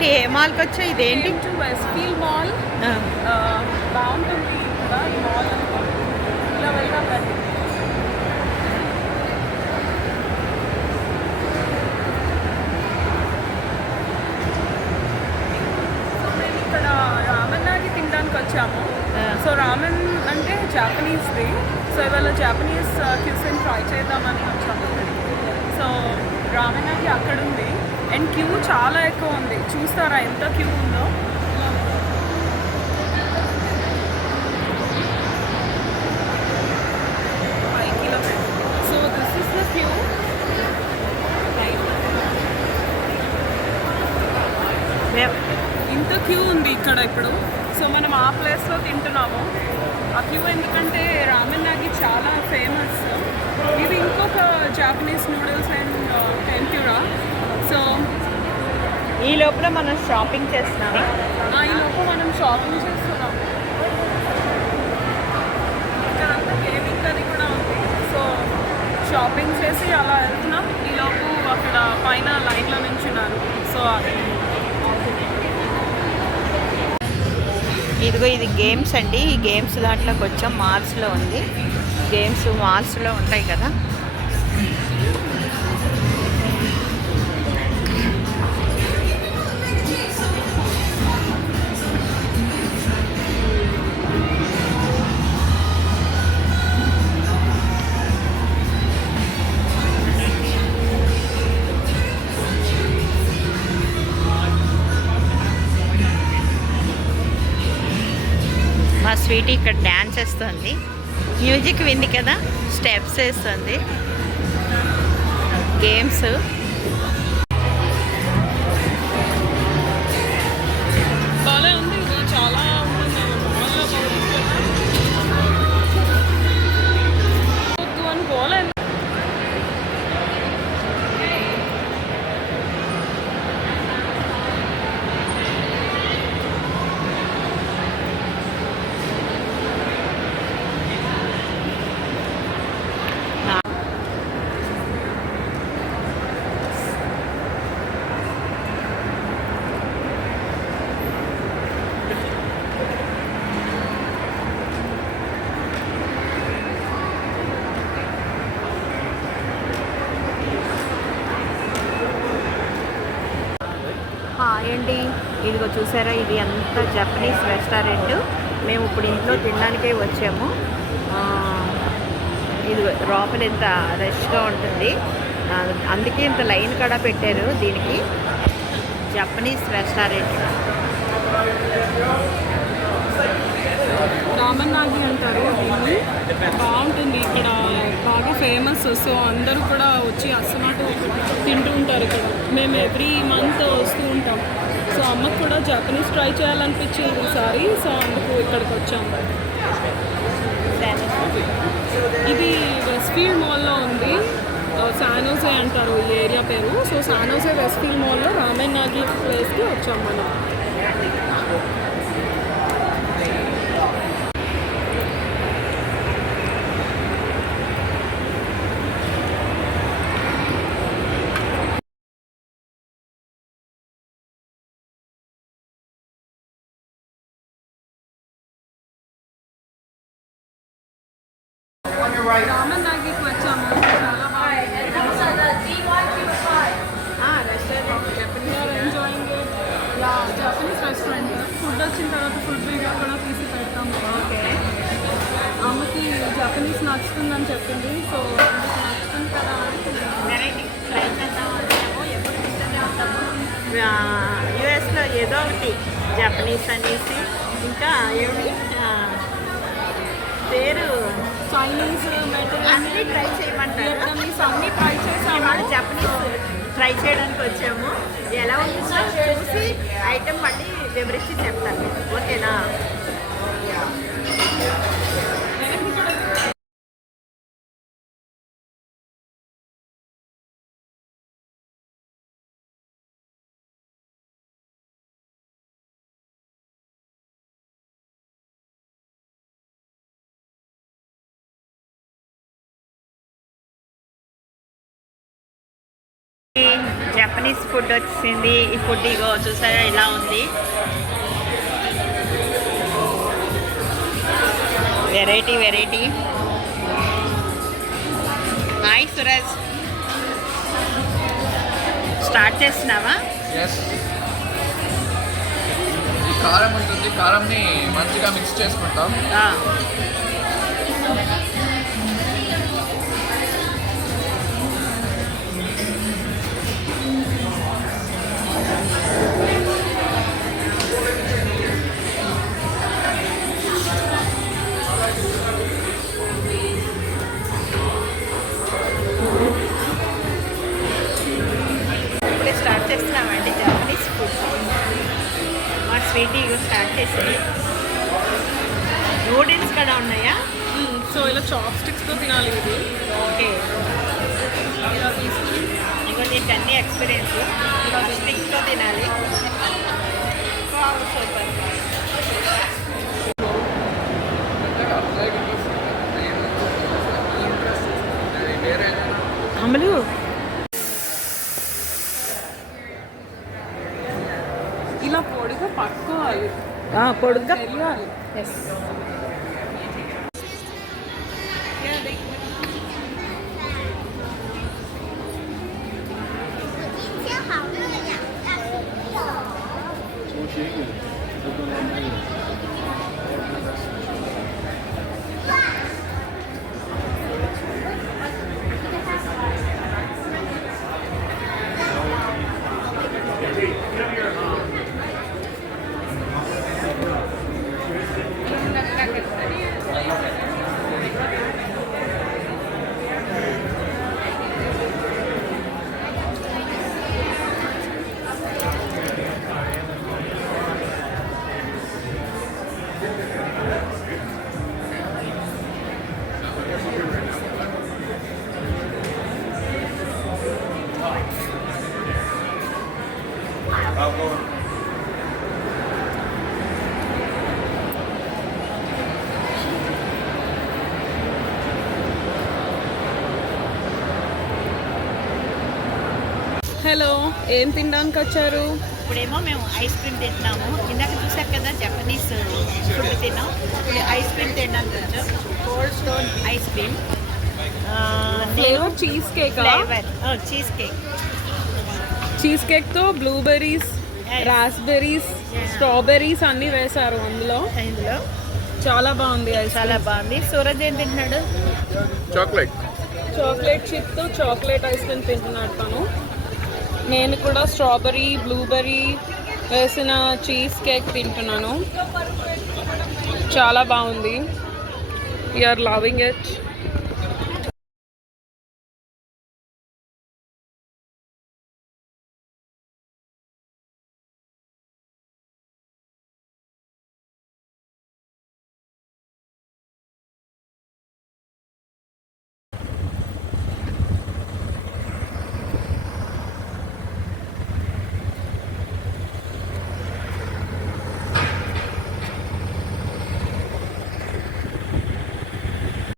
ఇదేంటి ఏ మాల్కి వచ్చా? ఇదేంటి? Westfield mall. బాగుంటుంది ఇక్కడ ఈ మాల్. ఇలా వెళ్దాం రండి. సో మేము ఇక్కడ రామన్ నాగి తినడానికి వచ్చాము. సో రామన్ అంటే జాపనీస్ది. సో ఇవాళ జాపనీస్ క్యూసిన్ ట్రై చేద్దామని వచ్చాము ఇక్కడికి. సో రామన్ నాగి అక్కడ ఉంది అండ్ క్యూ చాలా ఎక్కువ ఉంది. చూస్తారా ఎంత క్యూ ఉందో? So this is the queue. ఇంత క్యూ ఉంది ఇక్కడ ఇప్పుడు. సో మనం ఆ ప్లేస్లో తింటున్నాము. ఆ క్యూ ఎందుకంటే రామన్ నాగి చాలా ఫేమస్. ఇది ఇంకొక జాపనీస్ నూడిల్స్ అండ్ టెంప్యూరా. సో ఈ లోపల మనం షాపింగ్ చేస్తున్నాము. ఈ లోపల మనం షాపింగ్ చేస్తున్నాము. ఇక్కడంతా గేమింగ్ అది కూడా ఉంది. సో షాపింగ్ చేసి అలా వెళ్తున్నాం. ఈలోపు అక్కడ పైన లైన్లో నించున్నారు. సో ఇదిగో ఇది గేమ్స్ అండి. ఈ గేమ్స్ దాంట్లోకి వచ్చాం. మార్స్లో ఉంది. గేమ్స్ మార్స్లో ఉంటాయి కదా. మా స్వీటీ ఇక్కడ డ్యాన్స్ వేస్తుంది. మ్యూజిక్ వింది కదా, స్టెప్స్ వేస్తుంది. గేమ్స్ బాగా ఉంది. చాలా అని పోలేదు. హాయ్ అండి. ఇదిగో చూసారా, ఇది అంతా జపనీస్ రెస్టారెంట్. మేము ఇప్పుడు ఇంట్లో తినడానికే వచ్చాము. ఇదిగో లోపల ఎంత రష్గా ఉంటుంది. అందుకే ఇంత లైన్ కూడా పెట్టారు దీనికి. Japanese restaurant. రామన్ నాగి అంటారు దీన్ని. బాగుంటుంది ఇక్కడ, బాగా ఫేమస్. సో అందరూ కూడా వచ్చి అస్సనాటు తింటూ ఉంటారు ఇక్కడ. మేము ఎవ్రీ మంత్ వస్తూ ఉంటాం. సో అమ్మకు కూడా జపనీస్ ట్రై చేయాలనిపించింది ఈసారి. సో అందుకు ఇక్కడికి వచ్చాము. ఇది వెస్ట్ఫీల్డ్ మాల్లో ఉంది. శానోజే అంటారు ఈ ఏరియా పేరు. సో శానోజే వెస్ట్ఫీల్డ్ మాల్లో రామన్ నాగి ప్లేస్కి వచ్చాము మనం. రామన్ నాగికి వచ్చాము. చాలా బాగుంది. Enjoying Japanese restaurant. ఫుడ్ వచ్చిన తర్వాత ఫుడ్ వీడియో కూడా తీసి పెడతాము. ఓకే. అమ్మకి జపనీస్ నచ్చుతుందని చెప్పింది. సో నచ్చుతుంది కదా. వెరైటీ ట్రై చేద్దాం అంటాము. ఎప్పుడు తింటూనే ఉంటాము. యూఎస్లో ఏదో ఒకటి జపనీస్ అనేసి, ఇంకా ఏమిటి పేరు, చైనీస్ అన్నీ ట్రై చేయమంటారు. అన్నీ ట్రై చేసాము. మన జపనీస్ ట్రై చేయడానికి వచ్చాము. ఎలా ఉంటుందో చూసి ఐటెం మళ్ళీ వివరించి చెప్తాను. ఓకేనా? జపనీస్ ఫుడ్ వచ్చింది. ఈ ఫుడ్ ఇగో చూసారా ఇలా ఉంది. Variety variety. హాయ్ సురజ్, స్టార్ట్ చేస్తున్నావా? కారం ఉంటుంది, కారంని మంచిగా మిక్స్ చేసుకుంటాం. ఇప్పుడే స్టార్ట్ చేస్తున్నామండి జపనీస్ ఫుడ్. మా స్వీటీ స్టార్ట్ చేసింది. నూడిల్స్ కూడా ఉన్నాయా? సో ఇలా చాప్ స్టిక్స్తో తినాలి ఇది. ఓకే, ఇలా తీసుకుని ఇగో దీనికి అన్ని ఎక్స్పీరియన్స్. స్టిక్స్తో తినాలి. సూపర్. అమలు ఇలా పొడిగా పట్టుకోవాలి, పొడుగ్గా. తెలియాలి. హలో, ఏం తినడానికి వచ్చారు? ఇప్పుడేమో మేము ఐస్ క్రీమ్ తింటున్నాము. ఇందాక చూసారు కదా జపనీస్ ఫుడ్ తిన్నాం. ఇప్పుడు ఐస్ క్రీమ్ తినడానికి వచ్చాం. Cold Stone ice cream. నేను cheese cake. Flavour cheese cake. Cheese కేక్తో బ్లూబెర్రీస్, రాస్బెర్రీస్, స్ట్రాబెర్రీస్ అన్నీ వేశారు అందులో. ఇందులో చాలా బాగుంది. చాలా బాగుంది. సూరజ్ ఏం తింటున్నాడు? చాక్లెట్ చిప్తో చాక్లెట్ ఐస్ క్రీమ్ తింటున్నాడు తను. నేను కూడా స్ట్రాబెర్రీ, బ్లూబెర్రీ వేసిన చీజ్ కేక్ తింటున్నాను. చాలా బాగుంది. We are loving it.